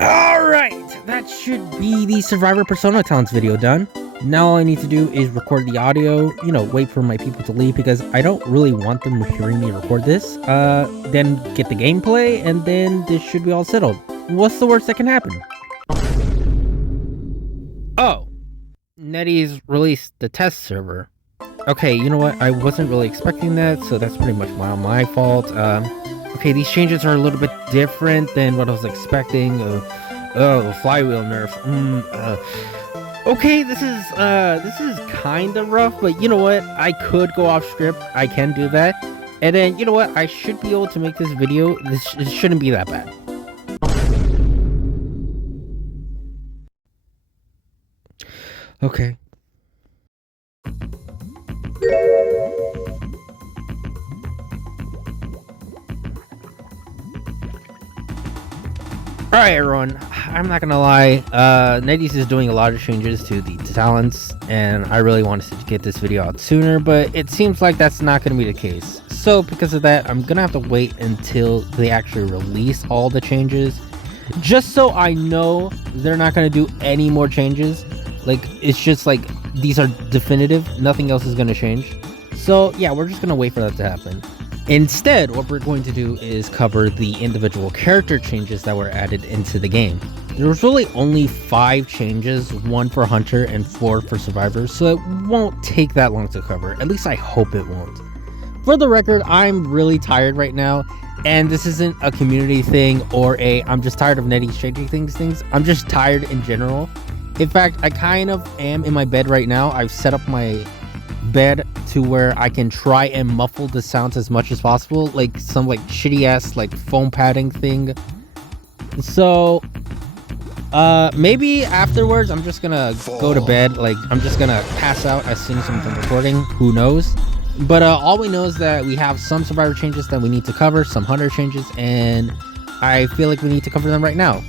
Alright, that should be the Survivor Persona Talents video done. Now all I need to do is record the audio, wait for my people to leave because I don't really want them hearing me record this. Then get the gameplay, and then this should be all settled. What's the worst that can happen? Oh, NetEase released the test server. Okay, you know what? I wasn't really expecting that, so that's pretty much my fault. Okay, these changes are a little bit different than what I was expecting. Flywheel nerf. Okay, this is kind of rough, but you know what? I could go off script. I can do that. And then, you know what? I should be able to make this video. It shouldn't be that bad. Okay. Alright everyone, I'm not gonna lie, NetEase is doing a lot of changes to the talents, and I really wanted to get this video out sooner, but it seems like that's not gonna be the case. So because of that, I'm gonna have to wait until they actually release all the changes, just so I know they're not gonna do any more changes. Like, it's just like, these are definitive, nothing else is gonna change. So yeah, we're just gonna wait for that to happen. Instead, what we're going to do is cover the individual character changes that were added into the game. There was really only 5 changes, 1 for Hunter and 4 for Survivors, so it won't take that long to cover. At least I hope it won't. For the record, I'm really tired right now, and this isn't a community thing or I'm just tired of NetEase changing things. I'm just tired in general. In fact, I kind of am in my bed right now. I've set up my bed to where I can try and muffle the sounds as much as possible, like some shitty ass foam padding thing. So maybe afterwards I'm just gonna go to bed, I'm just gonna pass out as soon as I'm done recording, who knows. But all we know is that we have some Survivor changes that we need to cover, some Hunter changes, and I feel like we need to cover them right now.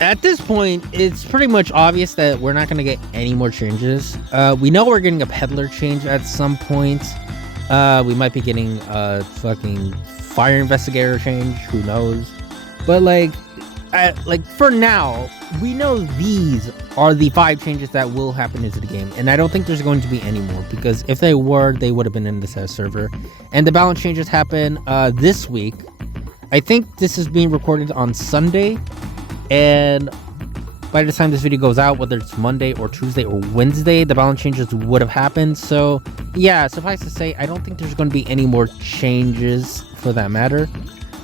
At this point, it's pretty much obvious that we're not going to get any more changes. We know we're getting a peddler change at some point. We might be getting a fucking fire investigator change. Who knows? But for now, we know these are the 5 changes that will happen into the game. And I don't think there's going to be any more, because if they were, they would have been in the test server. And the balance changes happen this week. I think this is being recorded on Sunday. And by the time this video goes out, whether it's Monday or Tuesday or Wednesday, the balance changes would have happened. So yeah, suffice to say, I don't think there's going to be any more changes for that matter,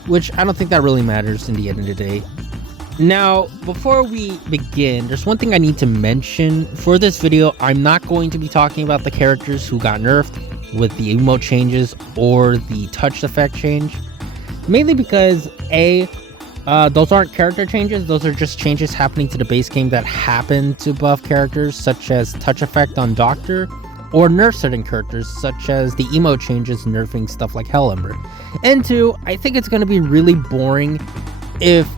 which I don't think that really matters in the end of the day. Now, before we begin, there's one thing I need to mention. For this video, I'm not going to be talking about the characters who got nerfed with the emote changes or the touch effect change, mainly because those aren't character changes. Those are just changes happening to the base game that happen to buff characters, such as touch effect on Doctor, or nerf certain characters, such as the emote changes nerfing stuff like Hell Ember. And 2, I think it's going to be really boring if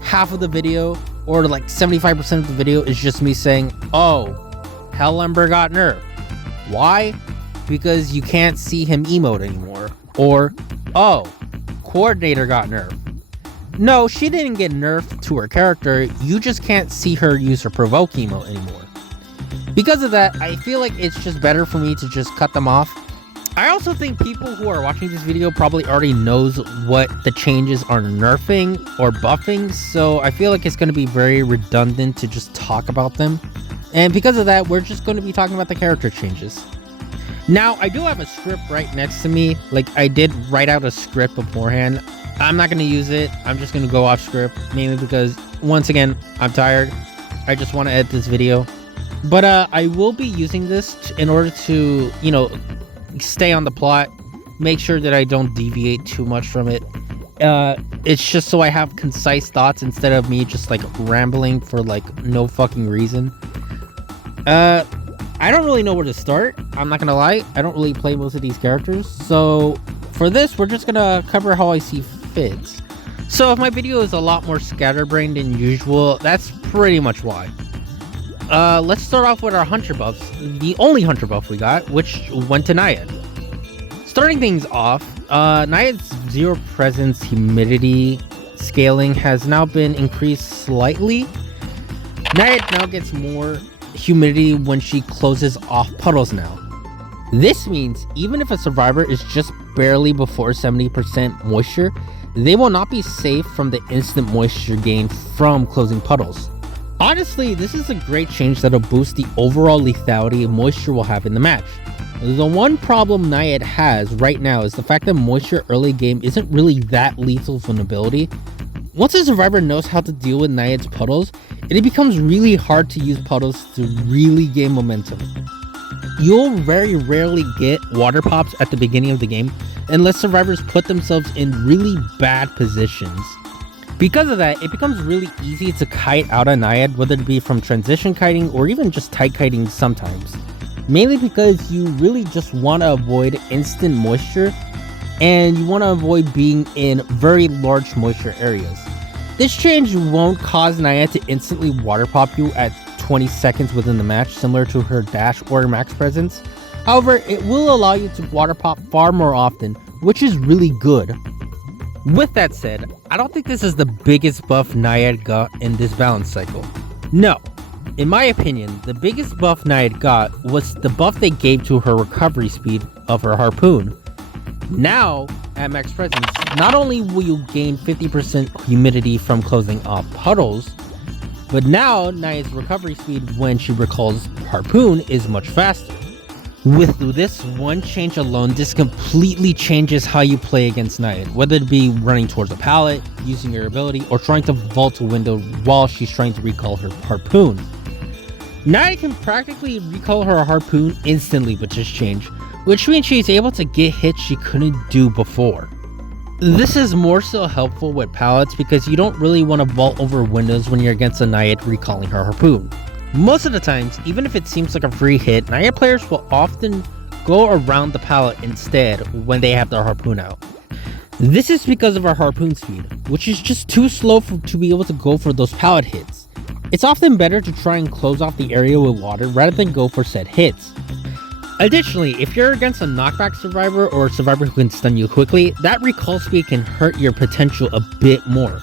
half of the video, or 75% of the video, is just me saying, oh, Hell Ember got nerfed. Why? Because you can't see him emote anymore. Or, oh, Coordinator got nerfed. No, she didn't get nerfed to her character, you just can't see her use her provoke emote anymore. Because of that, I feel like it's just better for me to just cut them off. I also think people who are watching this video probably already knows what the changes are nerfing or buffing, so I feel like it's going to be very redundant to just talk about them. And because of that, we're just going to be talking about the character changes. Now, I do have a script right next to me. I did write out a script beforehand. I'm not going to use it. I'm just going to go off script, mainly because, once again, I'm tired. I just want to edit this video. But I will be using this in order to, stay on the plot, make sure that I don't deviate too much from it. It's just so I have concise thoughts instead of me just rambling for no fucking reason. I don't really know where to start. I'm not going to lie. I don't really play most of these characters. So for this, we're just going to cover how I see fit. So if my video is a lot more scatterbrained than usual, that's pretty much why. Let's start off with our Hunter buffs. The only Hunter buff we got, which went to Naiad. Starting things off, Naiad's 0 presence humidity scaling has now been increased slightly. Naiad now gets more humidity when she closes off puddles now. This means even if a survivor is just barely before 70% moisture, they will not be safe from the instant moisture gain from closing puddles. Honestly, this is a great change that'll boost the overall lethality moisture will have in the match. The one problem Naiad has right now is the fact that moisture early game isn't really that lethal vulnerability. Once a survivor knows how to deal with Naiad's puddles, it becomes really hard to use puddles to really gain momentum. You'll very rarely get water pops at the beginning of the game unless survivors put themselves in really bad positions. Because of that, it becomes really easy to kite out a Naiad, whether it be from transition kiting or even just tight kiting sometimes. Mainly because you really just want to avoid instant moisture and you want to avoid being in very large moisture areas. This change won't cause Naiad to instantly water pop you at 20 seconds within the match, similar to her dash or max presence. However, it will allow you to water pop far more often, which is really good. With that said, I don't think this is the biggest buff Naiad got in this balance cycle. No. In my opinion, the biggest buff Naiad got was the buff they gave to her recovery speed of her harpoon. Now, at max presence, not only will you gain 50% humidity from closing off puddles, but now Naiad's recovery speed when she recalls harpoon is much faster. With this one change alone, this completely changes how you play against Naiad, whether it be running towards a pallet, using your ability, or trying to vault a window while she's trying to recall her harpoon. Naiad can practically recall her harpoon instantly with this change, which means she's able to get hits she couldn't do before. This is more so helpful with pallets because you don't really want to vault over windows when you're against a Naiad recalling her harpoon. Most of the times, even if it seems like a free hit, Naiad players will often go around the pallet instead when they have their harpoon out. This is because of our harpoon speed, which is just too slow to be able to go for those pallet hits. It's often better to try and close off the area with water rather than go for said hits. Additionally, if you're against a knockback survivor or a survivor who can stun you quickly, that recall speed can hurt your potential a bit more.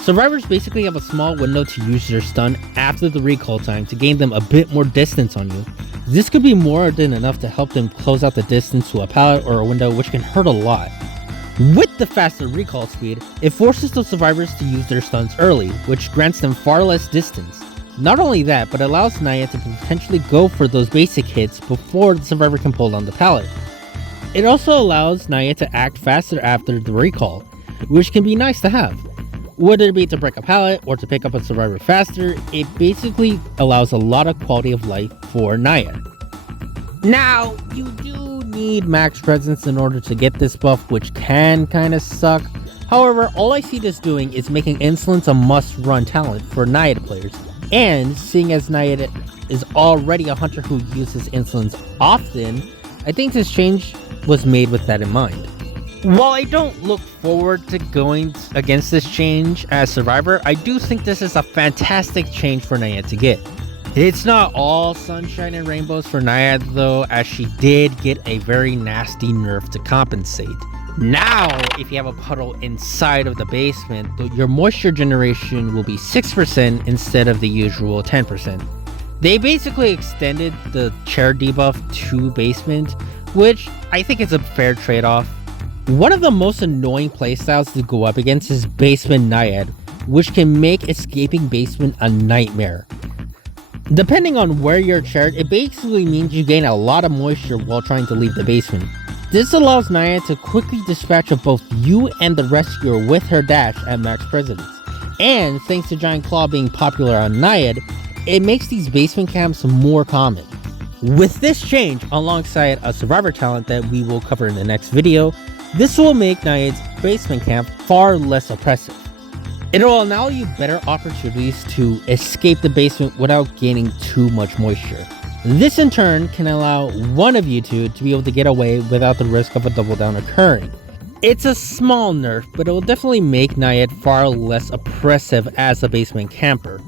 Survivors basically have a small window to use their stun after the recall time to gain them a bit more distance on you. This could be more than enough to help them close out the distance to a pallet or a window, which can hurt a lot. With the faster recall speed, it forces those survivors to use their stuns early, which grants them far less distance. Not only that, but allows Naiad to potentially go for those basic hits before the survivor can pull down the pallet. It also allows Naiad to act faster after the recall, which can be nice to have. Whether it be to break a pallet or to pick up a survivor faster, it basically allows a lot of quality of life for Naiad. Now, you do need max presence in order to get this buff, which can kinda suck. However, all I see this doing is making Insolence a must-run talent for Naiad players. And seeing as Naiad is already a hunter who uses Insolence often, I think this change was made with that in mind. While I don't look forward to going against this change as Survivor, I do think this is a fantastic change for Naiad to get. It's not all sunshine and rainbows for Naiad though, as she did get a very nasty nerf to compensate. Now, if you have a puddle inside of the basement, your moisture generation will be 6% instead of the usual 10%. They basically extended the chair debuff to basement, which I think is a fair trade-off. One of the most annoying playstyles to go up against is Basement Naiad, which can make escaping basement a nightmare. Depending on where you're chaired, it basically means you gain a lot of moisture while trying to leave the basement. This allows Naiad to quickly dispatch of both you and the rescuer with her dash at max presence. And thanks to Giant Claw being popular on Naiad, it makes these basement camps more common. With this change, alongside a survivor talent that we will cover in the next video, this will make Naiad's basement camp far less oppressive. It will allow you better opportunities to escape the basement without gaining too much moisture. This in turn can allow one of you two to be able to get away without the risk of a double down occurring. It's a small nerf, but it will definitely make Naiad far less oppressive as a basement camper.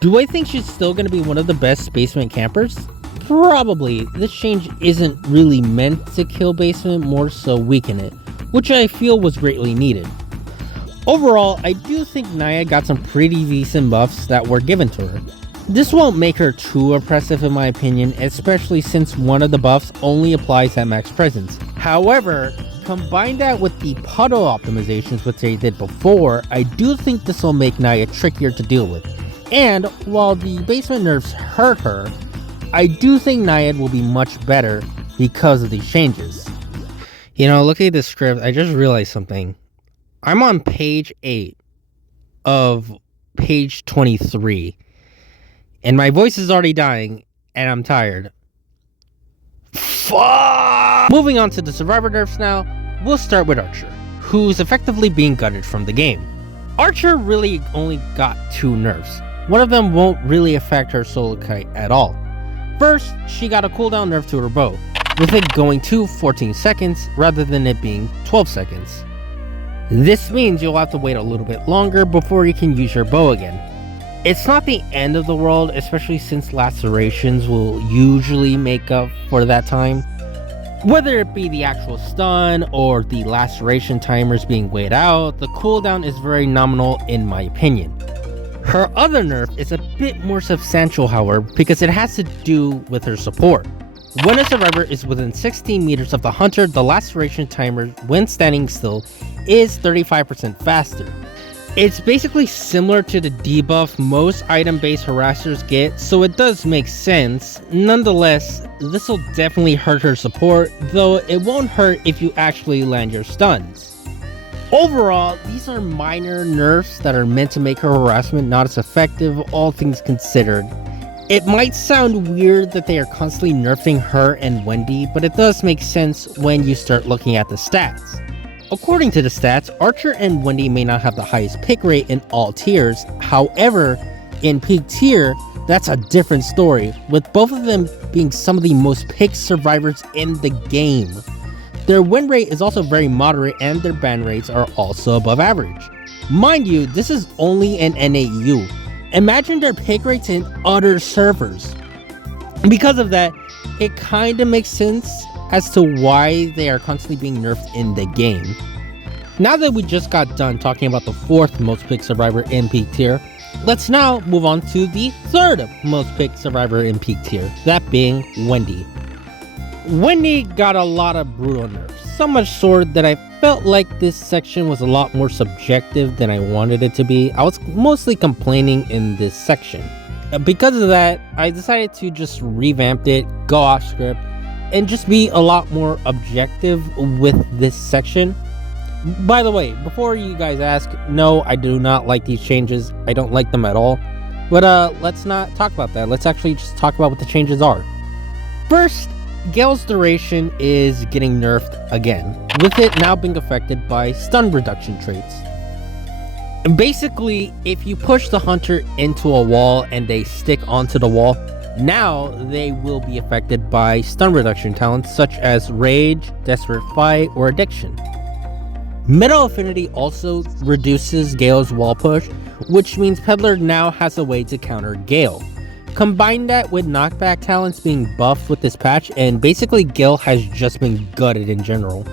Do I think she's still going to be one of the best basement campers? Probably. This change isn't really meant to kill basement, more so weaken it, which I feel was greatly needed. Overall, I do think Naiad got some pretty decent buffs that were given to her. This won't make her too oppressive in my opinion, especially since one of the buffs only applies at max presence. However, combine that with the puddle optimizations which they did before, I do think this will make Naiad trickier to deal with. And while the basement nerfs hurt her, I do think Naiad will be much better because of these changes. You know, looking at this script, I just realized something. I'm on page 8 of page 23. And my voice is already dying, and I'm tired. Fuck! Moving on to the survivor nerfs now, we'll start with Archer, who's effectively being gutted from the game. Archer really only got 2 nerfs. One of them won't really affect her solo kite at all. First, she got a cooldown nerf to her bow, with it going to 14 seconds rather than it being 12 seconds. This means you'll have to wait a little bit longer before you can use your bow again. It's not the end of the world, especially since lacerations will usually make up for that time. Whether it be the actual stun or the laceration timers being weighed out, the cooldown is very nominal in my opinion. Her other nerf is a bit more substantial however, because it has to do with her support. When a survivor is within 16 meters of the hunter, the laceration timer when standing still is 35% faster. It's basically similar to the debuff most item-based harassers get, so it does make sense. Nonetheless, this will definitely hurt her support, though it won't hurt if you actually land your stuns. Overall, these are minor nerfs that are meant to make her harassment not as effective, all things considered. It might sound weird that they are constantly nerfing her and Wendy, but it does make sense when you start looking at the stats. According to the stats, Archer and Wendy may not have the highest pick rate in all tiers, however, in peak tier, that's a different story, with both of them being some of the most picked survivors in the game. Their win rate is also very moderate and their ban rates are also above average. Mind you, this is only an NAU. Imagine their pick rates in other servers. Because of that, it kinda makes sense as to why they are constantly being nerfed in the game. Now that we just got done talking about the 4th most picked survivor in peak tier, let's now move on to the 3rd most picked survivor in peak tier, that being Wendy. Wendy got a lot of brutal nerfs, so much so that I felt like this section was a lot more subjective than I wanted it to be. I was mostly complaining in this section. Because of that, I decided to just revamp it, go off script, and just be a lot more objective with this section. By the way, before you guys ask, no, I do not like these changes. I don't like them at all. But let's not talk about that. Let's actually just talk about what the changes are. First, Gale's duration is getting nerfed again, with it now being affected by stun reduction traits. Basically, if you push the hunter into a wall and they stick onto the wall, now they will be affected by stun reduction talents such as Rage, Desperate Fight, or Addiction. Metal Affinity also reduces Gale's wall push, which means Peddler now has a way to counter Gale. Combine that with knockback talents being buffed with this patch, and basically Gale has just been gutted in general.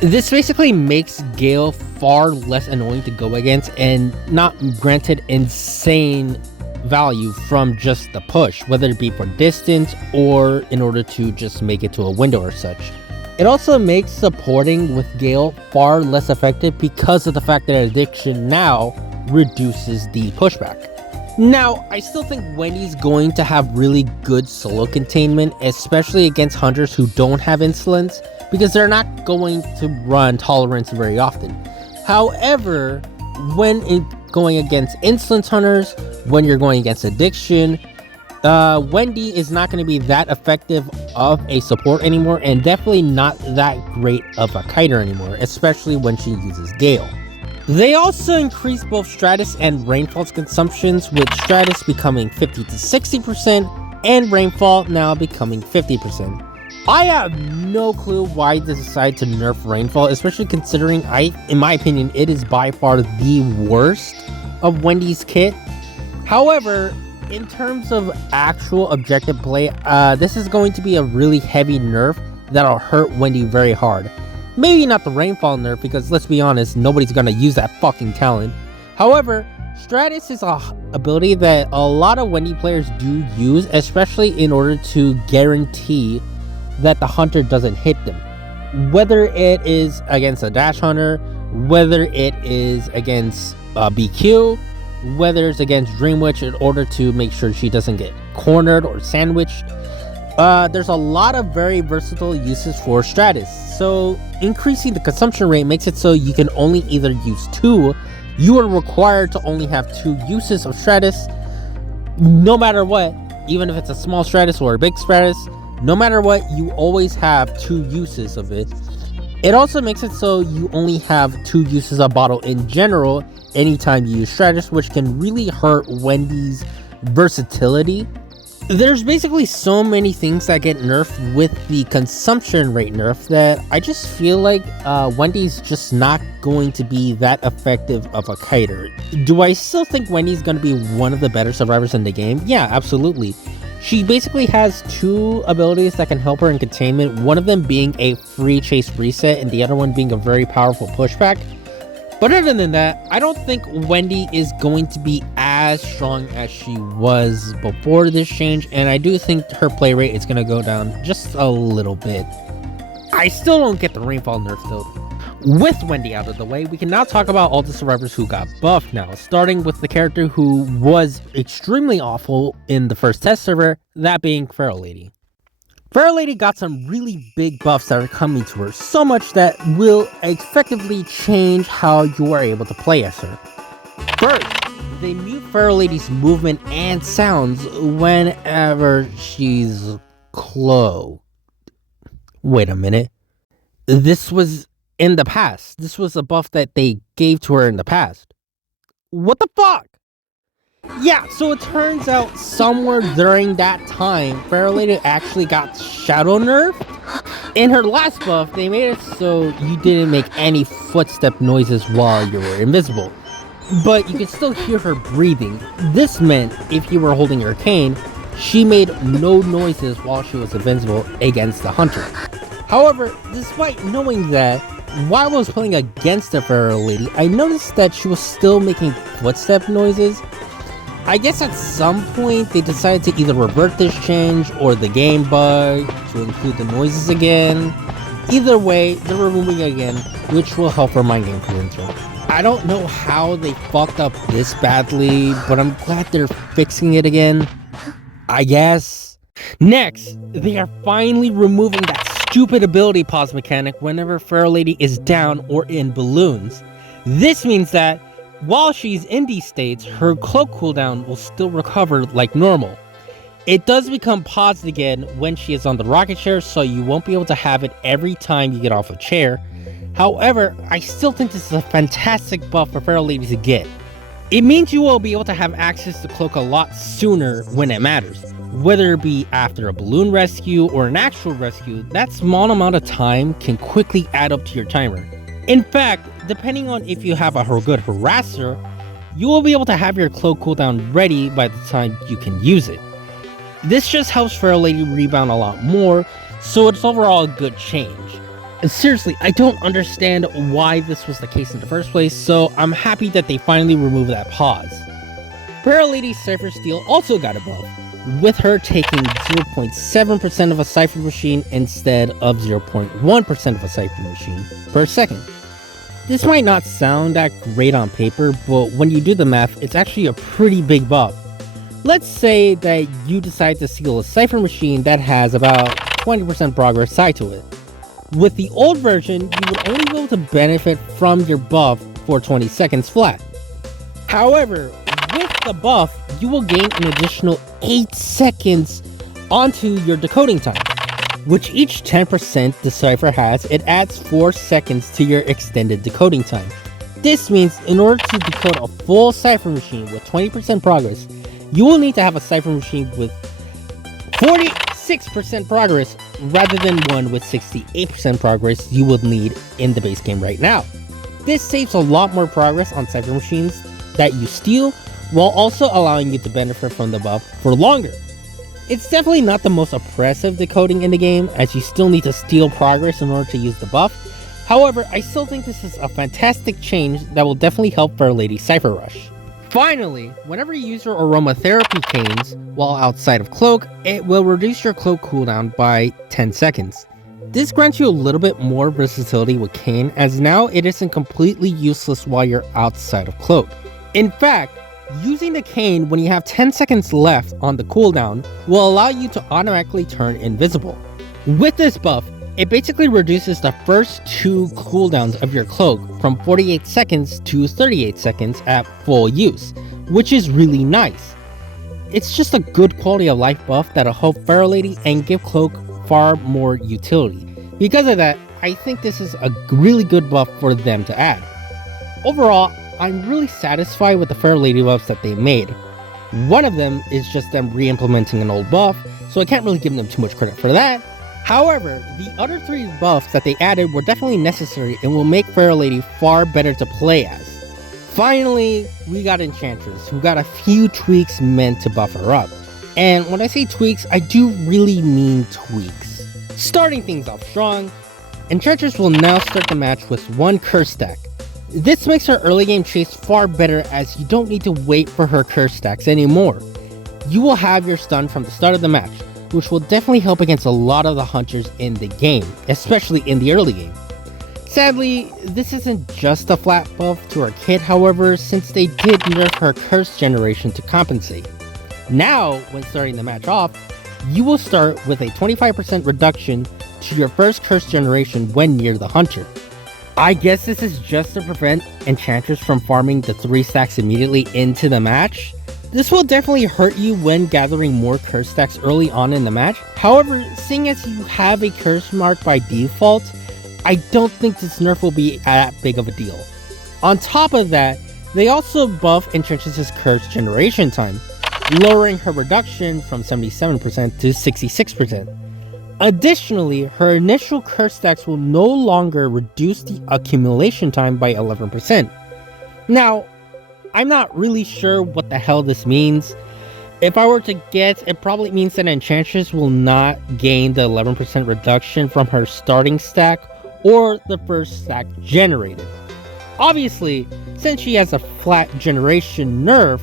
This basically makes Gale far less annoying to go against and not granted insane value from just the push, whether it be for distance or in order to just make it to a window or such. It also makes supporting with Gale far less effective because of the fact that Addiction now reduces the pushback. Now, I still think Wendy's going to have really good solo containment, especially against hunters who don't have insolence, because they're not going to run tolerance very often. However, when going against insolence hunters, when you're going against addiction, Wendy is not going to be that effective of a support anymore, and definitely not that great of a kiter anymore, especially when she uses Gale. They also increased both Stratus and Rainfall's consumptions, with Stratus becoming 50 to 60% and Rainfall now becoming 50%. I have no clue why they decided to nerf Rainfall, especially considering in my opinion, it is by far the worst of Wendy's kit. However, in terms of actual objective play, this is going to be a really heavy nerf that'll hurt Wendy very hard. Maybe not the Rainfall nerf, because let's be honest, nobody's gonna use that fucking talent. However, Stratus is a ability that a lot of Wendy players do use, especially in order to guarantee that the hunter doesn't hit them. Whether it is against a dash hunter, whether it is against BQ, whether it's against Dream Witch in order to make sure she doesn't get cornered or sandwiched. There's a lot of very versatile uses for Stratus. So increasing the consumption rate makes it so you can only either use 2. You are required to only have 2 uses of Stratus, no matter what. Even if it's a small Stratus or a big Stratus, no matter what, you always have 2 uses of it. It also makes it so you only have 2 uses of bottle in general anytime you use Stratus, which can really hurt Wendy's versatility. There's basically so many things that get nerfed with the consumption rate nerf that I just feel like Wendy's just not going to be that effective of a kiter. Do I still think Wendy's going to be one of the better survivors in the game? Yeah, absolutely. She basically has 2 abilities that can help her in containment, one of them being a free chase reset and the other one being a very powerful pushback. But other than that, I don't think Wendy is going to be as strong as she was before this change, and I do think her play rate is going to go down just a little bit. I still don't get the Rainfall nerf though. With Wendy out of the way, we can now talk about all the survivors who got buffed now, starting with the character who was extremely awful in the first test server, that being Feral Lady. Feral Lady got some really big buffs that are coming to her, so much that will effectively change how you are able to play as her. First, they mute Feral Lady's movement and sounds whenever she's close. Wait a minute. This was in the past. This was a buff that they gave to her in the past. What the fuck? Yeah, so it turns out somewhere during that time, Feral Lady actually got shadow nerfed. In her last buff, they made it so you didn't make any footstep noises while you were invisible, but you could still hear her breathing. This meant if you were holding her cane, she made no noises while she was invincible against the hunter. However, despite knowing that, while I was playing against the Feral Lady, I noticed that she was still making footstep noises. I guess at some point they decided to either revert this change or the game bug to include the noises again. Either way, they're removing it again, which will help for my game fluency. I don't know how they fucked up this badly, but I'm glad they're fixing it again, I guess. Next, they are finally removing that stupid ability pause mechanic whenever Feral Lady is down or in balloons. This means that while she's in these states, her cloak cooldown will still recover like normal. It does become paused again when she is on the rocket chair, so you won't be able to have it every time you get off a chair. However, I still think this is a fantastic buff for Feral Lady to get. It means you will be able to have access to cloak a lot sooner when it matters. Whether it be after a balloon rescue or an actual rescue, that small amount of time can quickly add up to your timer. In fact, depending on if you have a good harasser, you will be able to have your cloak cooldown ready by the time you can use it. This just helps Feral Lady rebound a lot more, so it's overall a good change. And seriously, I don't understand why this was the case in the first place, so I'm happy that they finally removed that pause. Feral Lady's Cypher Steal also got a buff, with her taking 0.7% of a Cypher machine instead of 0.1% of a Cypher machine per second. This might not sound that great on paper, but when you do the math, it's actually a pretty big buff. Let's say that you decide to steal a Cypher machine that has about 20% progress tied to it. With the old version, you would only be able to benefit from your buff for 20 seconds flat. However, with the buff, you will gain an additional 8 seconds onto your decoding time, which each 10% the Cypher has, it adds 4 seconds to your extended decoding time. This means in order to decode a full Cypher machine with 20% progress, you will need to have a Cypher machine with 46% progress rather than one with 68% progress you would need in the base game right now. This saves a lot more progress on Cypher machines that you steal, while also allowing you to benefit from the buff for longer. It's definitely not the most oppressive decoding in the game, as you still need to steal progress in order to use the buff. However, I still think this is a fantastic change that will definitely help Fair Lady Cypher Rush. Finally, whenever you use your aromatherapy canes while outside of cloak, it will reduce your cloak cooldown by 10 seconds. This grants you a little bit more versatility with cane, as now it isn't completely useless while you're outside of cloak. In fact, using the cane when you have 10 seconds left on the cooldown will allow you to automatically turn invisible. With this buff, it basically reduces the first 2 cooldowns of your cloak from 48 seconds to 38 seconds at full use, which is really nice. It's just a good quality of life buff that'll help Fair Lady and give cloak far more utility. Because of that, I think this is a really good buff for them to add. Overall, I'm really satisfied with the Fair Lady buffs that they made. One of them is just them re-implementing an old buff, so I can't really give them too much credit for that. However, the other 3 buffs that they added were definitely necessary and will make Fair Lady far better to play as. Finally, we got Enchantress, who got a few tweaks meant to buff her up. And when I say tweaks, I do really mean tweaks. Starting things off strong, Enchantress will now start the match with 1 curse stack. This makes her early game chase far better, as you don't need to wait for her curse stacks anymore. You will have your stun from the start of the match, which will definitely help against a lot of the hunters in the game, especially in the early game. Sadly, this isn't just a flat buff to her kit, however, since they did nerf her curse generation to compensate. Now, when starting the match off, you will start with a 25% reduction to your first curse generation when near the hunter. I guess this is just to prevent Enchantress from farming the 3 stacks immediately into the match. This will definitely hurt you when gathering more curse stacks early on in the match. However, seeing as you have a curse mark by default, I don't think this nerf will be that big of a deal. On top of that, they also buff Enchantress's curse generation time, lowering her reduction from 77% to 66%. Additionally, her initial curse stacks will no longer reduce the accumulation time by 11%. Now, I'm not really sure what the hell this means. If I were to guess, it probably means that Enchantress will not gain the 11% reduction from her starting stack or the first stack generated. Obviously, since she has a flat generation nerf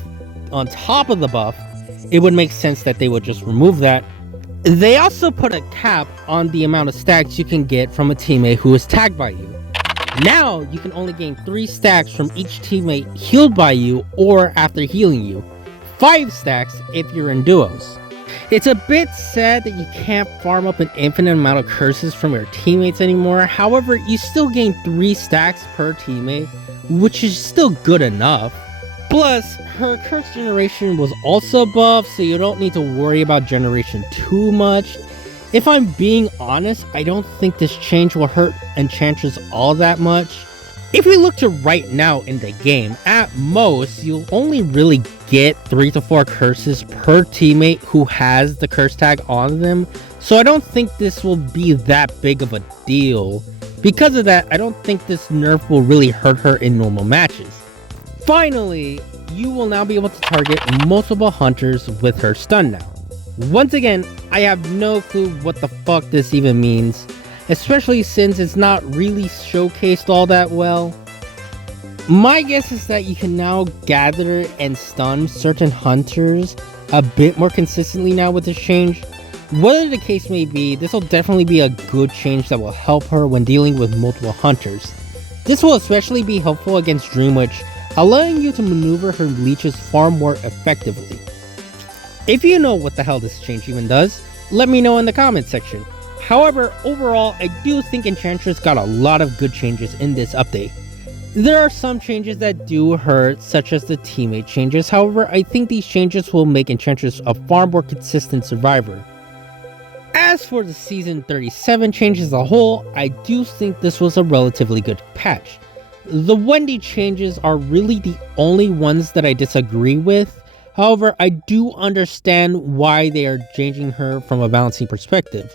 on top of the buff, it would make sense that they would just remove that. They also put a cap on the amount of stacks you can get from a teammate who is tagged by you. Now, you can only gain 3 stacks from each teammate healed by you or after healing you. 5 stacks if you're in duos. It's a bit sad that you can't farm up an infinite amount of curses from your teammates anymore. However, you still gain 3 stacks per teammate, which is still good enough. Plus, her curse generation was also buffed, so you don't need to worry about generation too much. If I'm being honest, I don't think this change will hurt Enchantress all that much. If we look to right now in the game, at most, you'll only really get 3 to 4 curses per teammate who has the curse tag on them, so I don't think this will be that big of a deal. Because of that, I don't think this nerf will really hurt her in normal matches. Finally, you will now be able to target multiple hunters with her stun now. Once again, I have no clue what the fuck this even means, especially since it's not really showcased all that well. My guess is that you can now gather and stun certain hunters a bit more consistently now with this change. Whatever the case may be, this will definitely be a good change that will help her when dealing with multiple hunters. This will especially be helpful against Dream Witch, allowing you to maneuver her leeches far more effectively. If you know what the hell this change even does, let me know in the comments section. However, overall, I do think Enchantress got a lot of good changes in this update. There are some changes that do hurt, such as the teammate changes. However, I think these changes will make Enchantress a far more consistent survivor. As for the Season 37 changes as a whole, I do think this was a relatively good patch. The Wendy changes are really the only ones that I disagree with. However, I do understand why they are changing her from a balancing perspective.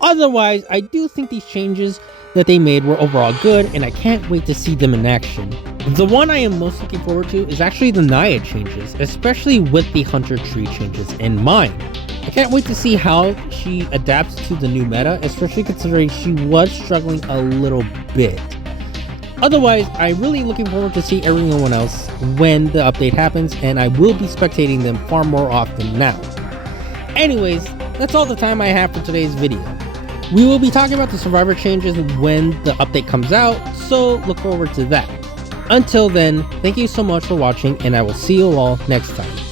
Otherwise, I do think these changes that they made were overall good, and I can't wait to see them in action. The one I am most looking forward to is actually the Naiad changes, especially with the Hunter Tree changes in mind. I can't wait to see how she adapts to the new meta, especially considering she was struggling a little bit. Otherwise, I'm really looking forward to see everyone else when the update happens, and I will be spectating them far more often now. Anyways, that's all the time I have for today's video. We will be talking about the Survivor changes when the update comes out, so look forward to that. Until then, thank you so much for watching, and I will see you all next time.